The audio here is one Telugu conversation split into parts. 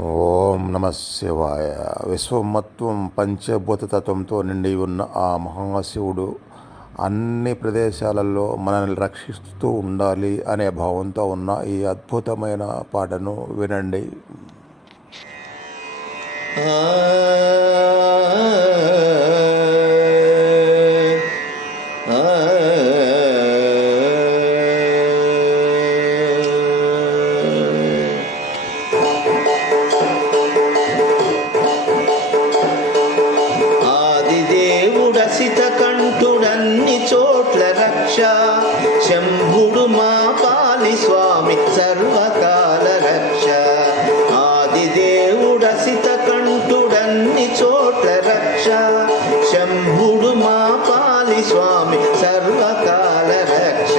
ఓం నమ శివాయ. విశ్వమత్వం పంచభూతతత్వంతో నిండి ఉన్న ఆ మహాశివుడు అన్ని ప్రదేశాలలో మనల్ని రక్షిస్తూ ఉండాలి అనే భావంతో ఉన్న ఈ అద్భుతమైన పాటను వినండి. కంఠుడన్ని చోట్ల రక్ష శంభుడు మా పాలి స్వామి సర్వకాల రక్ష. ఆదిదేవుడసిత కంఠుడన్ని చోట్ల రక్ష శంభుడు మా పాలి స్వామి సర్వకాల రక్ష.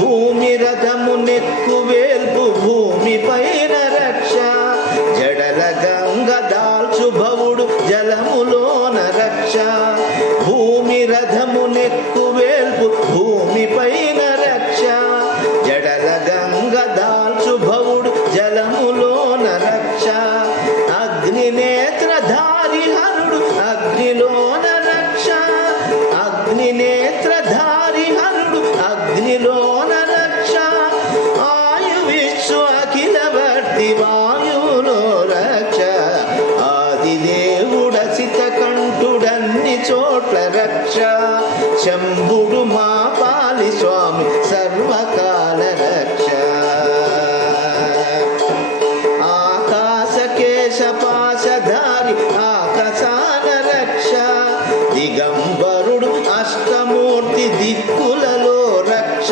భూమి రథము నెక్కు వేల్పు భూమి పైన రక్ష జడల గంగ దాల్చు భవుడు జలములోన రక్ష. భూమి రథము నెక్కు వేల్పు భూమి పైన రక్ష జడల గంగ దాల్చు భవుడు జలములోన రక్ష. అగ్ని నేత్రధారి హరుడు అగ్నిలోన రక్ష. అగ్ని నేత్రధారి హరుడు అగ్నిలోన రక్ష. ఆయు విశ్వ అఖిలవర్తి వాయువులో రక్ష. ఆదిదేవుడసిత కంఠుడన్ని చోట్ల రక్ష శంభుడు మా పాలి స్వామి సర్వకాల రక్ష. ఆకాశ కేశ పాశధారి ఆకాశాన రక్ష దిగంబరుడు అష్టమూర్తి దిక్కులలో రక్ష.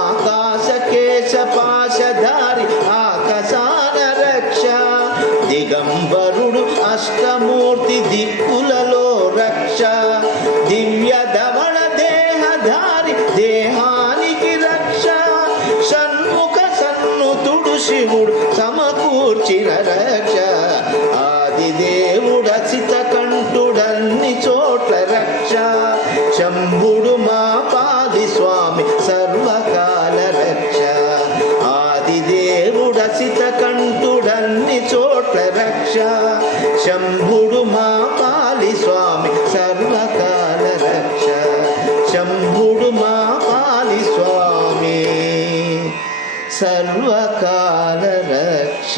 ఆకాశ కేశ పాశధారి ఆకాశాన రక్ష దిగంబరుడు అష్టమూర్తి దిక్కులలో రక్ష. దివ్య ధవళ దేహధారి దేహానికి రక్ష. షణ్ముఖ సన్నుతుడు శివుడు సమకూర్చిన రక్ష. ఆదిదేవుడసిత కంఠుడన్ని చోట్ల రక్ష శంభుడు మా పాది స్వామి సర్వకాల రక్ష. ఆదిదేవుడసిత కంఠుడన్ని చోట్ల రక్ష శంభుడు మా పాలి స్వామి సర్వకాల రక్ష. శంభుడు మా పాలి స్వామి సర్వకాల రక్ష.